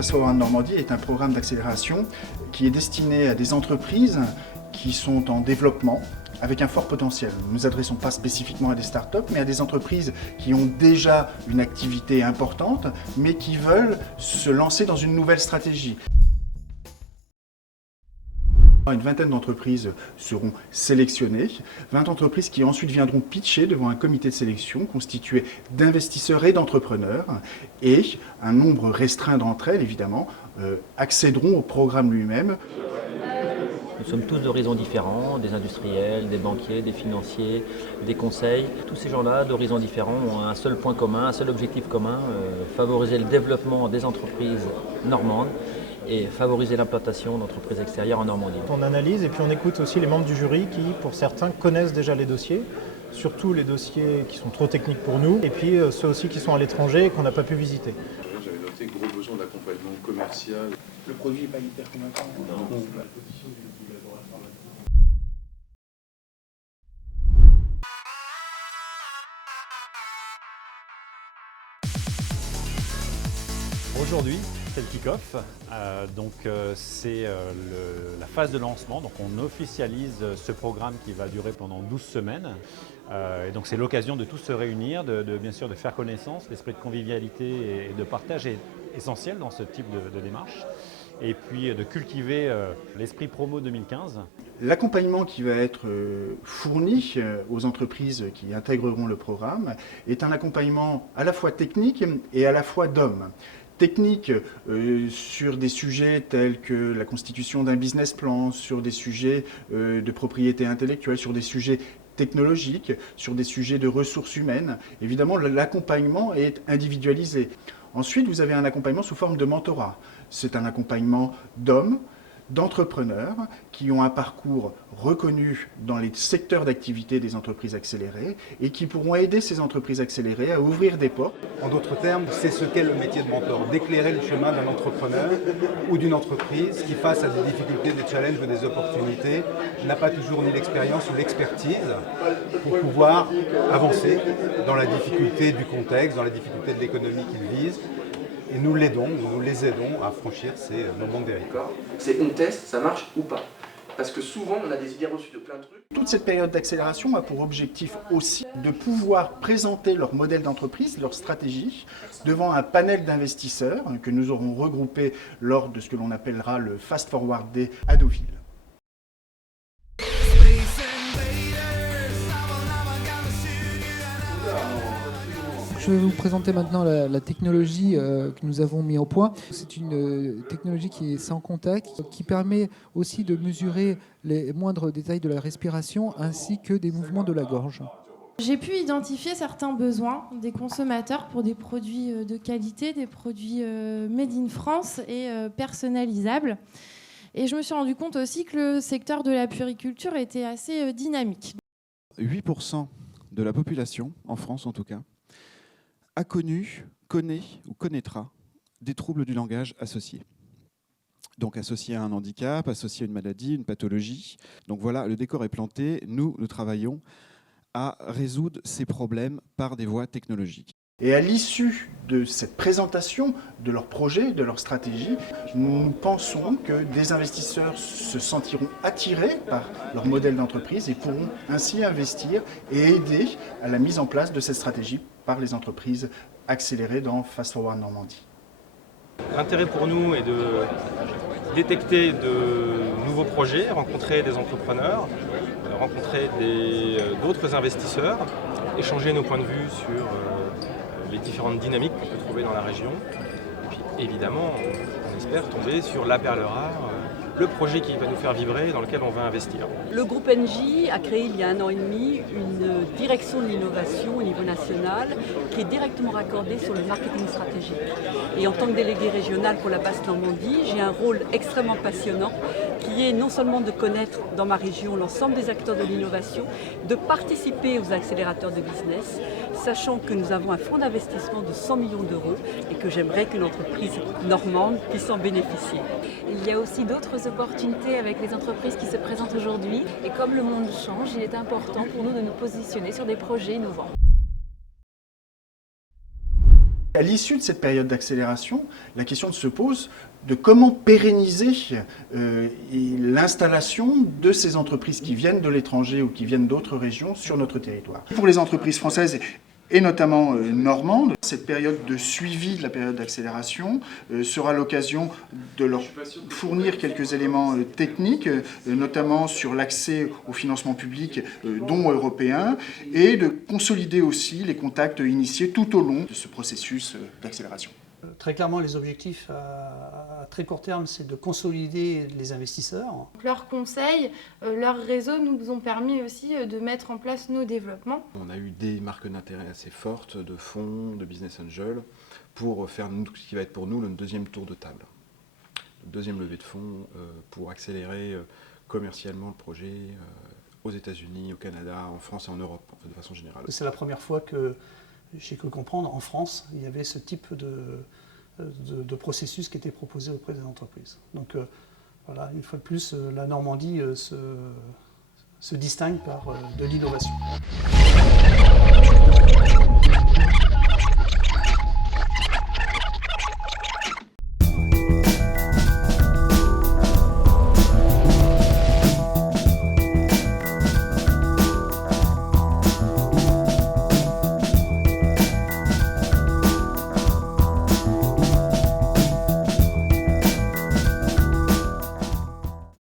Fast Forward Normandie est un programme d'accélération qui est destiné à des entreprises qui sont en développement avec un fort potentiel. Nous ne nous adressons pas spécifiquement à des startups, mais à des entreprises qui ont déjà une activité importante, mais qui veulent se lancer dans une nouvelle stratégie. Une vingtaine d'entreprises seront sélectionnées, 20 entreprises qui ensuite viendront pitcher devant un comité de sélection constitué d'investisseurs et d'entrepreneurs, et un nombre restreint d'entre elles, évidemment, accéderont au programme lui-même. Nous sommes tous d'horizons différents, des industriels, des banquiers, des financiers, des conseils. Tous ces gens-là d'horizons différents ont un seul point commun, un seul objectif commun, favoriser le développement des entreprises normandes et favoriser l'implantation d'entreprises extérieures en Normandie. On analyse et puis on écoute aussi les membres du jury qui, pour certains, connaissent déjà les dossiers, surtout les dossiers qui sont trop techniques pour nous, et puis ceux aussi qui sont à l'étranger et qu'on n'a pas pu visiter. J'avais noté gros besoin d'accompagnement commercial. Le produit n'est pas hyper convaincant. Aujourd'hui, c'est le kick-off, c'est la phase de lancement, donc on officialise ce programme qui va durer pendant 12 semaines. Et donc c'est l'occasion de tous se réunir, bien sûr de faire connaissance. L'esprit de convivialité et de partage est essentiel dans ce type de démarche. Et puis de cultiver l'esprit promo 2015. L'accompagnement qui va être fourni aux entreprises qui intégreront le programme est un accompagnement à la fois technique et à la fois d'hommes. Technique sur des sujets tels que la constitution d'un business plan, sur des sujets de propriété intellectuelle, sur des sujets technologiques, sur des sujets de ressources humaines. Évidemment, l'accompagnement est individualisé. Ensuite, vous avez un accompagnement sous forme de mentorat. C'est un accompagnement d'hommes, d'entrepreneurs qui ont un parcours reconnu dans les secteurs d'activité des entreprises accélérées et qui pourront aider ces entreprises accélérées à ouvrir des portes. En d'autres termes, c'est ce qu'est le métier de mentor, d'éclairer le chemin d'un entrepreneur ou d'une entreprise qui, face à des difficultés, des challenges ou des opportunités, n'a pas toujours ni l'expérience ou l'expertise pour pouvoir avancer dans la difficulté du contexte, dans la difficulté de l'économie qu'ils visent. Et nous l'aidons, nous les aidons à franchir ces moments de vérité. C'est on teste, ça marche ou pas. Parce que souvent, on a des idées reçues de plein de trucs. Toute cette période d'accélération a pour objectif aussi de pouvoir présenter leur modèle d'entreprise, leur stratégie, devant un panel d'investisseurs que nous aurons regroupé lors de ce que l'on appellera le Fast Forward Day à Deauville. Je vais vous présenter maintenant la technologie que nous avons mis au point. C'est une technologie qui est sans contact, qui permet aussi de mesurer les moindres détails de la respiration ainsi que des mouvements de la gorge. J'ai pu identifier certains besoins des consommateurs pour des produits de qualité, des produits made in France et personnalisables. Et je me suis rendu compte aussi que le secteur de la puériculture était assez dynamique. 8% de la population, en France en tout cas, a connu, connaît ou connaîtra des troubles du langage associés. Donc associés à un handicap, associés à une maladie, une pathologie. Donc voilà, le décor est planté. Nous travaillons à résoudre ces problèmes par des voies technologiques. Et à l'issue de cette présentation de leur projet, de leur stratégie, nous pensons que des investisseurs se sentiront attirés par leur modèle d'entreprise et pourront ainsi investir et aider à la mise en place de cette stratégie par les entreprises accélérées dans Fast Forward Normandie. L'intérêt pour nous est de détecter de nouveaux projets, rencontrer des entrepreneurs, rencontrer d'autres investisseurs, échanger nos points de vue sur les différentes dynamiques qu'on peut trouver dans la région. Et puis évidemment, on espère tomber sur la perle rare, le projet qui va nous faire vibrer, dans lequel on va investir. Le groupe NJ a créé il y a 1 an et demi une direction de l'innovation au niveau national qui est directement raccordée sur le marketing stratégique. Et en tant que délégué régional pour la Basse-Normandie, j'ai un rôle extrêmement passionnant qui est non seulement de connaître dans ma région l'ensemble des acteurs de l'innovation, de participer aux accélérateurs de business, sachant que nous avons un fonds d'investissement de 100 millions d'euros et que j'aimerais qu'une entreprise normande puisse en bénéficier. Il y a aussi d'autres opportunités avec les entreprises qui se présentent aujourd'hui et comme le monde change, il est important pour nous de nous positionner sur des projets innovants. À l'issue de cette période d'accélération, la question se pose de comment pérenniser l'installation de ces entreprises qui viennent de l'étranger ou qui viennent d'autres régions sur notre territoire. Pour les entreprises françaises et notamment normandes, cette période de suivi de la période d'accélération sera l'occasion de leur fournir quelques éléments techniques, notamment sur l'accès au financement public, dont européen, et de consolider aussi les contacts initiés tout au long de ce processus d'accélération. Très clairement, les objectifs à très court terme, c'est de consolider les investisseurs. Leurs conseils, leurs réseaux nous ont permis aussi de mettre en place nos développements. On a eu des marques d'intérêt assez fortes, de fonds, de business angels, pour faire ce qui va être pour nous le deuxième tour de table. Le deuxième levée de fonds pour accélérer commercialement le projet aux États-Unis, au Canada, en France et en Europe, de façon générale. C'est la première fois que j'ai cru comprendre, en France, il y avait ce type de processus qui était proposé auprès des entreprises. Donc voilà, une fois de plus, la Normandie se distingue par de l'innovation.